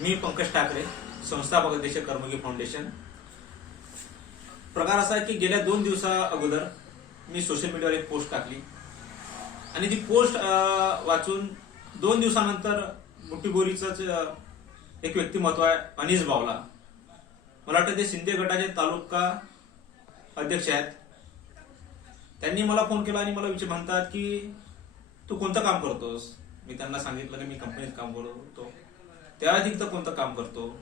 मी पंकज ठाकरे संस्थापक अध्यक्ष कर्मगी फाउंडेशन प्रकार असा आहे की गेल्या दोन दिवसा अगोदर मी सोशल मीडियावर एक पोस्ट टाकली. आणि ती पोस्ट वाचून दोन दिवसानंतर बुट्टीबोरीच एक व्यक्तिमत्व आहे अनिस बावला. मला वाटतं ते शिंदे गटाचे तालुका अध्यक्ष आहेत. त्यांनी मला फोन केला आणि मला विचार म्हणतात की तू कोणतं काम करतोस? मी त्यांना सांगितलं की मी कंपनीत काम करतो. त्या व्यतिरिक्त कोणतं काम करतो?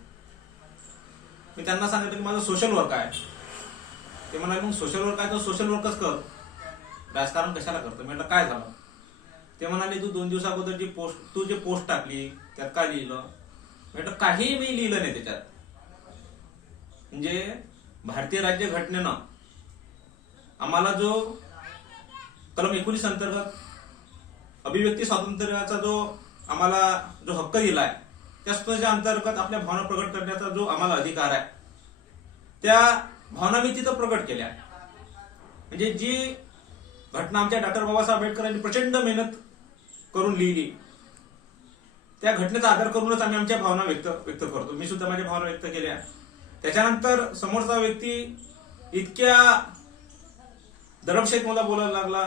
मी त्यांना सांगितलं की माझं सोशल वर्क आहे. ते म्हणाले मग सोशल वर्क आहे तर सोशल वर्कच कर. राजकारण कशाला करतो? मी म्हटलं काय झालं? ते म्हणाले तू दोन दिवसा अगोदर जी पोस्ट तू जे पोस्ट टाकली त्यात काय लिहिलं? म्हटलं काही मी लिहिलं नाही त्याच्यात. म्हणजे भारतीय राज्य घटनेनं आम्हाला जो कलम एकोणीस अंतर्गत अभिव्यक्ती स्वातंत्र्याचा जो आम्हाला जो हक्क दिलाय त्या स्वतःच्या अंतर्गत आपल्या भावना प्रकट करण्याचा जो आम्हाला अधिकार आहे त्या भावना मी तिथं प्रकट केल्या. म्हणजे जी घटना आमच्या डॉक्टर बाबासाहेब आंबेडकरांनी प्रचंड मेहनत करून लिहिली त्या घटनेचा आधार करूनच आम्ही आमच्या भावना व्यक्त व्यक्त करतो. मी सुद्धा माझ्या भावना व्यक्त केल्या. त्याच्यानंतर समोरचा व्यक्ती इतक्या दडपशेत मला बोलायला लागला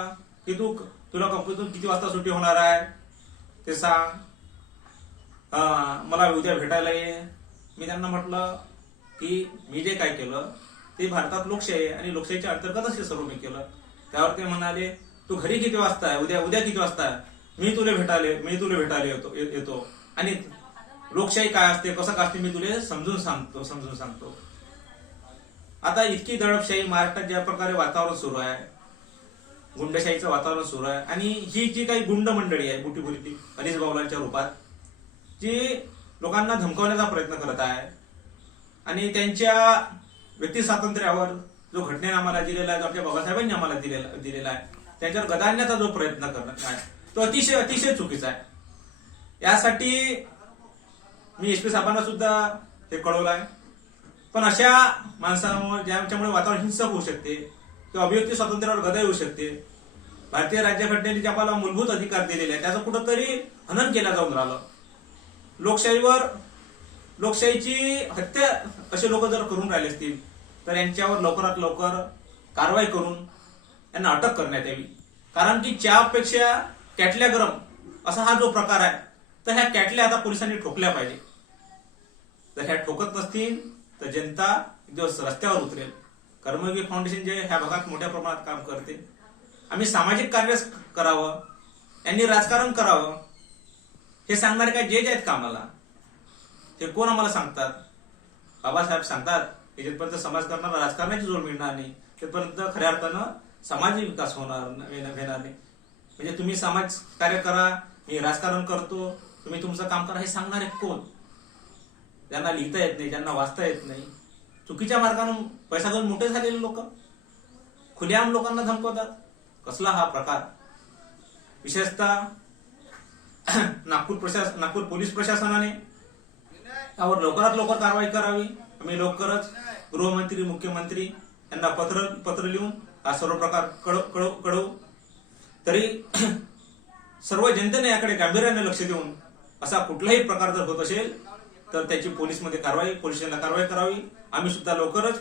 की तू तुला कंपनीतून किती वाजता सुट्टी होणार आहे? ते सांग. मला उद्या भेटायला ये. मी त्यांना म्हटलं की मी जे काय केलं ते भारतात लोकशाही आहे आणि लोकशाहीच्या अंतर्गतच हे सर्व मी केलं. त्यावर ते म्हणाले तू घरी किती वाजता आहे? उद्या उद्या किती वाजता आहे? मी तुला भेटाले मी तुला भेटायला येतो येतो. आणि लोकशाही काय असते कसं काय असते मी तुला समजून सांगतो समजून सांगतो. आता इतकी दडपशाही महाराष्ट्रात ज्या प्रकारे वातावरण सुरू आहे गुंडशाहीचं वातावरण सुरू आहे आणि ही जी काही गुंड मंडळी आहे बुटी बुटी अनिस बावलांच्या रूपात जी लोकांना धमकावण्याचा प्रयत्न करत आहे आणि त्यांच्या व्यक्ती स्वातंत्र्यावर जो घटनेने आम्हाला दिलेला आहे जो आपल्या बाबासाहेबांनी आम्हाला दिलेला दिलेला आहे त्याच्यावर गदाडण्याचा जो प्रयत्न करत आहे तो अतिशय अतिशय चुकीचा आहे. यासाठी मी एस पी साहेबांना सुद्धा हे कळवलं आहे. पण अशा माणसांमुळे ज्यांच्यामुळे वातावरण हिंसक होऊ शकते किंवा अभिव्यक्ती स्वातंत्र्यावर गदा येऊ शकते भारतीय राज्यघटनेने जे आम्हाला मूलभूत अधिकार दिलेले आहे त्याचं कुठंतरी हनन केलं जाऊन राहिलं. लोकशाहीवर लोकशाहीची हत्या असे लोक जर करून राहिले असतील तर यांच्यावर लवकरात लवकर कारवाई करून यांना अटक करण्यात यावी. कारण की चहापेक्षा कॅटल्या गरम असा हा जो प्रकार आहे तर ह्या कॅटल्या आता पोलिसांनी ठोकल्या पाहिजे. जर ह्या ठोकत नसतील तर जनता एक दिवस रस्त्यावर उतरेल. कर्मयोगी फाउंडेशन जे ह्या भागात मोठ्या प्रमाणात काम करते. आम्ही सामाजिक कार्य करावं यांनी राजकारण करावं हे सांगणारे काय? जे जे आहेत कामाला ते कोण आम्हाला सांगतात? बाबासाहेब सांगतात की जिथपर्यंत समाज करणार राजकारणाची जोड मिळणार नाही. तिथपर्यंत खऱ्या अर्थानं समाज विकास होणार न- नाही. म्हणजे तुम्ही समाज कार्य करा मी राजकारण करतो तुम्ही तुमचं काम करा हे सांगणारे कोण? ज्यांना लिहिता येत नाही ज्यांना वाचता येत नाही. चुकीच्या मार्गाने पैसा घेऊन मोठे झालेले लोक खुलेआम लोकांना धमकवतात. कसला हा प्रकार? विशेषतः नागपूर प्रशासन नागपूर पोलीस प्रशासनाने यावर लवकरात लवकर कारवाई करावी. आम्ही लवकरच गृहमंत्री मुख्यमंत्री यांना पत्र पत्र लिहून हा सर्व प्रकार कळव कळव कळवू. तरी सर्व जनतेने याकडे गांभीर्याने लक्ष देऊन असा कुठलाही प्रकार जर होत असेल तर त्याची पोलीसमध्ये कारवाई पोलीस स्टेशनला कारवाई करावी. आम्ही सुद्धा लवकरच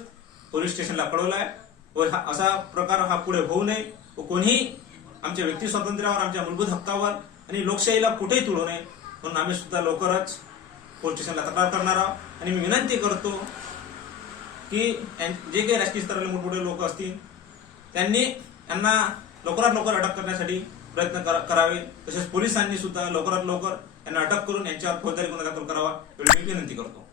पोलीस स्टेशनला कळवलाय व हा- असा प्रकार हा पुढे होऊ नये व कोणीही आमच्या व्यक्ती स्वातंत्र्यावर आमच्या मूलभूत हक्कावर आणि लोकशाहीला कुठेही तुळू नये म्हणून आम्ही सुद्धा लवकरच पोलीस स्टेशनला तक्रार करणार आहोत. आणि मी विनंती करतो की जे काही राजकीय स्तराला मोठमोठे लोक असतील त्यांनी यांना लवकरात लवकर अटक करण्यासाठी प्रयत्न करा- करावे. तसेच पोलिसांनी सुद्धा लवकरात लवकर यांना अटक करून यांच्यावर फौजदारी गुन्हा दाखल करावा. एवढी मी विनंती करतो.